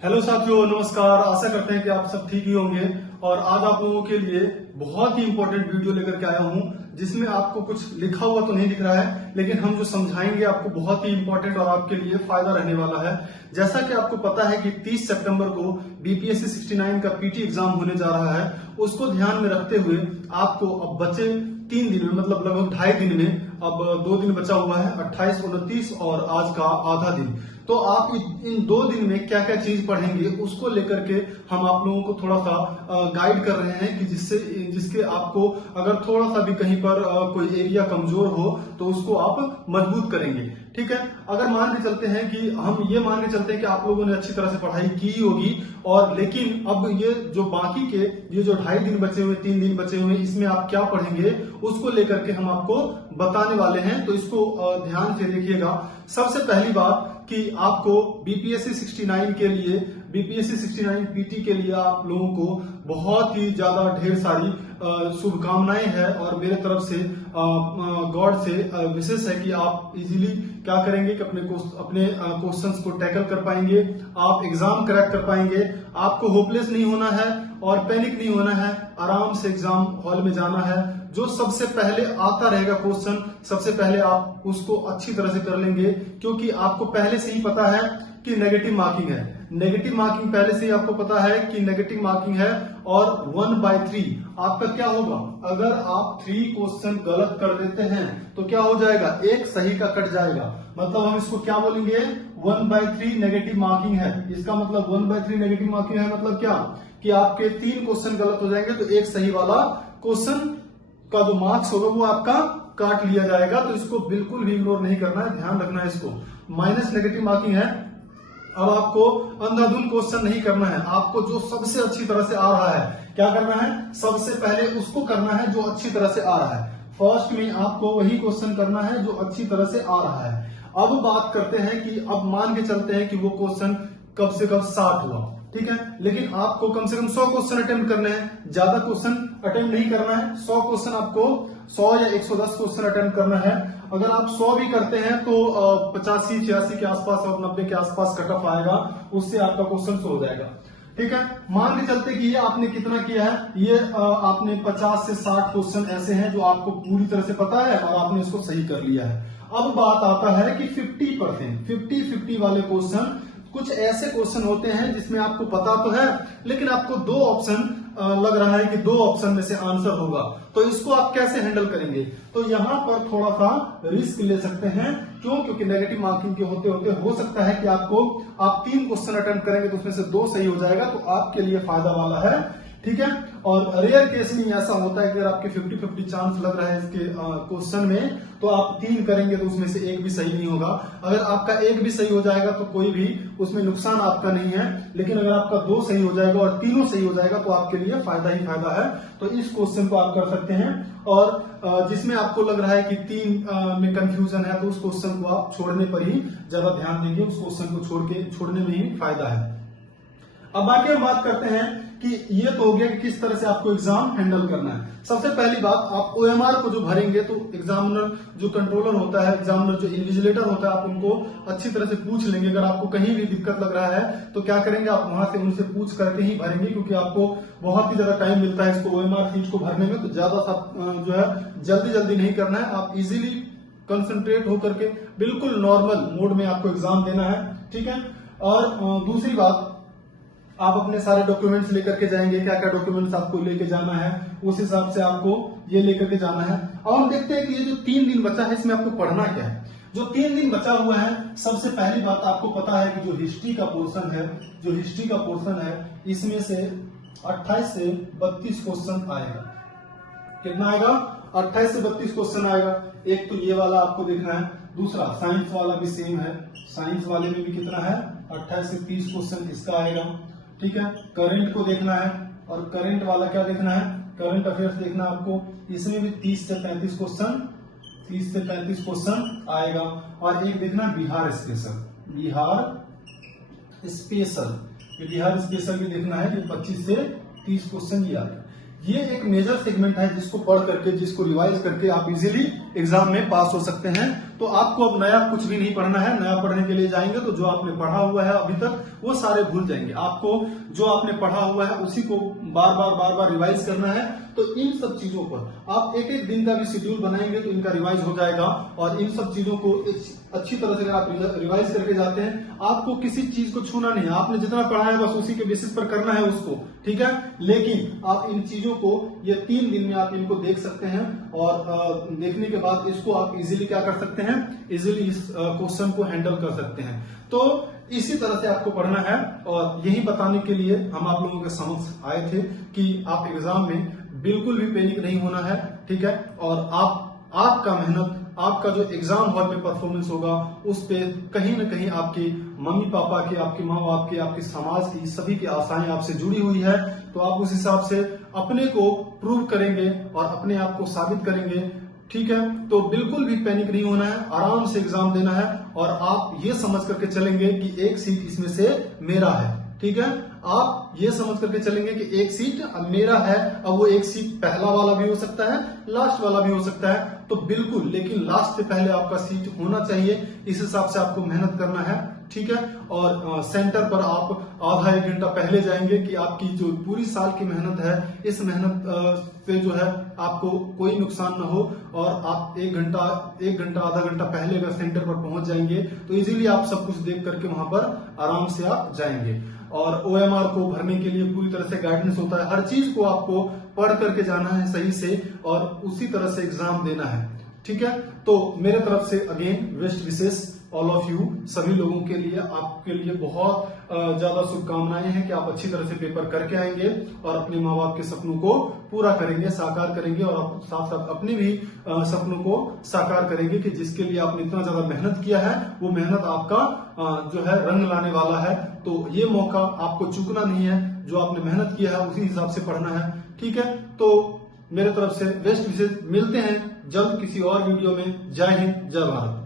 Hello साथियों, नमस्कार। आशा करते हैं कि आप सब ठीक ही होंगे। और आज आप लोगों के लिए बहुत ही इंपॉर्टेंट वीडियो लेकर के आया हूं, जिसमें आपको कुछ लिखा हुआ तो नहीं दिख रहा है, लेकिन हम जो समझाएंगे आपको बहुत ही इंपॉर्टेंट और आपके लिए फायदा रहने वाला है। जैसा कि आपको पता है कि 30 सितंबर को बीपीएससी 69 का पीटी एग्जाम होने जा रहा है। उसको ध्यान में रखते हुए आपको अब बचे 3 दिन में, मतलब लगभग 2.5 दिन में, अब 2 दिन बचा हुआ है, 28, 29 और आज का आधा दिन। तो आप इन 2 दिन में क्या क्या चीज पढ़ेंगे उसको लेकर के हम आप लोगों को थोड़ा सा गाइड कर रहे हैं कि जिसके आपको अगर थोड़ा सा भी कहीं पर कोई एरिया कमजोर हो तो उसको आप मजबूत करेंगे। ठीक है, अगर मान के चलते हैं कि हम ये मान के चलते हैं कि आप लोगों ने अच्छी तरह से पढ़ाई की होगी, और लेकिन अब ये जो बाकी के ये जो 2.5 दिन बचे हुए, 3 दिन बचे हुए, इसमें आप क्या पढ़ेंगे उसको लेकर के हम आपको बताने वाले हैं। तो इसको ध्यान से देखिएगा। सबसे पहली बात कि आपको बीपीएससी 69 के लिए, बीपीएससी 69 पीटी के लिए आप लोगों को बहुत ही ज्यादा ढेर सारी शुभकामनाएं हैं, और मेरे तरफ से गॉड से विशेष है कि आप इजीली क्या करेंगे कि अपने क्वेश्चंस को टैकल कर पाएंगे, आप एग्जाम क्रैक कर पाएंगे। आपको होपलेस नहीं होना है और पैनिक नहीं होना है, आराम से एग्जाम हॉल में जाना है। जो सबसे पहले आता रहेगा क्वेश्चन, सबसे पहले आप उसको अच्छी तरह से कर लेंगे, क्योंकि आपको पहले से ही पता है कि नेगेटिव मार्किंग है। नेगेटिव मार्किंग पहले से ही आपको पता है कि नेगेटिव मार्किंग है, और 1/3 आपका क्या होगा। अगर आप 3 क्वेश्चन गलत कर देते हैं तो क्या हो जाएगा, एक सही का कट जाएगा। मतलब हम इसको क्या बोलेंगे, 1/3 नेगेटिव मार्किंग है। इसका मतलब 1/3 नेगेटिव मार्किंग है मतलब क्या, कि आपके 3 क्वेश्चन गलत हो जाएंगे तो एक सही वाला क्वेश्चन का जो मार्क्स होगा वो आपका काट लिया जाएगा। तो इसको बिल्कुल भी इग्नोर नहीं करना है, ध्यान रखना है इसको। माइनस नेगेटिव मार्किंग है। अब आपको अंधाधुंध क्वेश्चन नहीं करना है, आपको जो सबसे अच्छी तरह से आ रहा है क्या करना है, सबसे पहले उसको करना है जो अच्छी तरह से आ रहा है। फर्स्ट में आपको वही क्वेश्चन करना है जो अच्छी तरह से आ रहा है। अब बात करते हैं कि अब मान के चलते हैं कि वो क्वेश्चन कब से कब 60 हुआ, ठीक है, लेकिन आपको कम से कम 100 क्वेश्चन अटेम्प्ट करने हैं, ज्यादा क्वेश्चन अटेम्प्ट नहीं करना है। 100 क्वेश्चन आपको 100 या 110 क्वेश्चन अटेम्प्ट करना है। अगर आप 100 भी करते हैं तो 85, 86 के आसपास और 90 के आसपास कट ऑफ आएगा, उससे आपका क्वेश्चन हो जाएगा। ठीक है, मान के चलते कि ये आपने कितना किया है, ये आपने 50 से 60 क्वेश्चन ऐसे हैं जो आपको पूरी तरह से पता है और आपने इसको सही कर लिया है। अब बात आता है कि 50%, 50-50 वाले क्वेश्चन, कुछ ऐसे क्वेश्चन होते हैं जिसमें आपको पता तो है लेकिन आपको 2 ऑप्शन लग रहा है कि 2 ऑप्शन में से आंसर होगा, तो इसको आप कैसे हैंडल करेंगे। तो यहां पर थोड़ा सा रिस्क ले सकते हैं। क्यों, क्योंकि नेगेटिव मार्किंग के होते होते हो सकता है कि आप 3 क्वेश्चन अटेम्प्ट करेंगे तो उसमें से 2 सही हो जाएगा, तो आपके लिए फायदा वाला है। ठीक है, और रेयर केस में ऐसा होता है कि अगर आपके 50-50 चांस लग रहा है इसके क्वेश्चन में, तो आप 3 करेंगे तो उसमें से 1 भी सही नहीं होगा। अगर आपका 1 भी सही हो जाएगा तो कोई भी उसमें नुकसान आपका नहीं है, लेकिन अगर आपका 2 सही हो जाएगा और तीनों सही हो जाएगा तो आपके लिए फायदा ही फायदा है। तो इस क्वेश्चन को आप कर सकते हैं। और जिसमें आपको लग रहा है कि 3 में कंफ्यूजन है तो उस क्वेश्चन को आप छोड़ने पर ही ज्यादा ध्यान देंगे, उस क्वेश्चन को छोड़ने में ही फायदा है। अब बाकी हम बात करते हैं कि ये तो हो गया कि किस तरह से आपको एग्जाम हैंडल करना है। सबसे पहली बात, आप ओएमआर को जो भरेंगे तो एग्जामिनर जो कंट्रोलर होता है, एग्जामिनर जो इन्विजिलेटर होता है, आप उनको अच्छी तरह से पूछ लेंगे। अगर आपको कहीं भी दिक्कत लग रहा है तो क्या करेंगे, आप वहां से उनसे पूछ करके ही भरेंगे, क्योंकि आपको बहुत ही ज्यादा टाइम मिलता है इसको ओएमआर शीट को भरने में। तो ज्यादा जो है जल्दी नहीं करना है, आप इजीली कंसंट्रेट होकर के बिल्कुल नॉर्मल मोड में आपको एग्जाम देना है। ठीक है, और दूसरी बात, आप अपने सारे डॉक्यूमेंट्स लेकर के जाएंगे, क्या क्या डॉक्यूमेंट्स आपको लेके जाना है उस हिसाब से आपको ये लेकर के जाना है। अब हम देखते हैं कि ये जो 3 दिन बचा है इसमें आपको पढ़ना क्या है। जो 3 दिन बचा हुआ है, सबसे पहली बात आपको पता है कि जो हिस्ट्री का पोर्शन है, इसमें से 28 से 32 क्वेश्चन आएगा। कितना आएगा, 28 से 32 क्वेश्चन आएगा। एक तो ये वाला आपको देखना है, दूसरा साइंस वाला भी सेम है, साइंस वाले में भी कितना है, 28 से 30 क्वेश्चन इसका आएगा। ठीक है, करंट को देखना है, और करंट वाला क्या देखना है, करंट अफेयर्स देखना है आपको, इसमें भी 30 से 35 क्वेश्चन आएगा। और एक देखना बिहार स्पेशल, बिहार स्पेशल भी देखना है, ये 25 से 30 क्वेश्चन ये आएगा। ये एक मेजर सेगमेंट है जिसको पढ़ करके, जिसको रिवाइज करके आप इजीली एग्जाम में पास हो सकते हैं। तो आपको अब नया कुछ भी नहीं पढ़ना है। नया पढ़ने के लिए जाएंगे तो जो आपने पढ़ा हुआ है अभी तक वो सारे भूल जाएंगे। आपको जो आपने पढ़ा हुआ है उसी को बार बार रिवाइज करना है। तो इन सब चीजों पर आप एक एक दिन का भी शेड्यूल बनाएंगे तो इनका रिवाइज हो जाएगा। और इन सब चीजों को अच्छी तरह से अगर आप रिवाइज करके जाते हैं, आपको किसी चीज को छूना नहीं है। आपने जितना पढ़ा है बस उसी के बेसिस पर करना है उसको, ठीक है। लेकिन आप इन चीजों को ये 3 दिन में आप इनको देख सकते हैं और देखने के बाद इसको आप इजीली क्या कर सकते हैं, इजीली इस क्वेश्चन को हैंडल कर सकते हैं। तो इसी तरह से आपको पढ़ना है और यही बताने के लिए हम आप लोगों के समक्ष आए थे कि आप एग्जाम में बिल्कुल भी पैनिक नहीं होना है, ठीक है। और आपका मेहनत, आपका जो एग्जाम हॉल में परफॉर्मेंस होगा उस पे कहीं ना कहीं आपकी मम्मी पापा की, आपके माँ बाप की, आपके समाज की, सभी की आशाएं आपसे जुड़ी हुई है। तो आप उस हिसाब से अपने को प्रूव करेंगे और अपने आप को साबित करेंगे, ठीक है। तो बिल्कुल भी पैनिक नहीं होना है, आराम से एग्जाम देना है और आप ये समझ करके चलेंगे कि एक सीट इसमें से मेरा है, ठीक है। आप ये समझ करके चलेंगे कि एक सीट अब मेरा है। अब वो एक सीट पहला वाला भी हो सकता है, लास्ट वाला भी हो सकता है, तो बिल्कुल, लेकिन लास्ट से पहले आपका सीट होना चाहिए। इस हिसाब से आपको मेहनत करना है, ठीक है। और सेंटर पर आप आधा 1 घंटा पहले जाएंगे कि आपकी जो पूरी साल की मेहनत है, इस मेहनत से जो है आपको कोई नुकसान ना हो। और आप 1 घंटा आधा घंटा पहले अगर सेंटर पर पहुंच जाएंगे तो इजीली आप सब कुछ देख करके वहां पर आराम से आप जाएंगे। और OMR को भरने के लिए पूरी तरह से गाइडेंस होता है। हर चीज को आपको पढ़ करके जाना है सही से और उसी तरह से एग्जाम देना है, ठीक है। तो मेरे तरफ से again best wishes all of you, सभी लोगों के लिए, आपके लिए बहुत ज्यादा शुभकामनाएं हैं कि आप अच्छी तरह से पेपर करके आएंगे और अपने माँ बाप के सपनों को पूरा करेंगे, साकार करेंगे और आप साथ साथ अपने भी सपनों को साकार करेंगे कि जिसके लिए आपने इतना ज्यादा मेहनत किया है वो मेहनत आपका जो है रंग लाने वाला है। तो ये मौका आपको चूकना नहीं है, जो आपने मेहनत किया है उसी हिसाब से पढ़ना है, ठीक है। तो मेरे तरफ से बेस्ट विशेष, मिलते हैं जल्द किसी और वीडियो में। जय हिंद, जय भारत।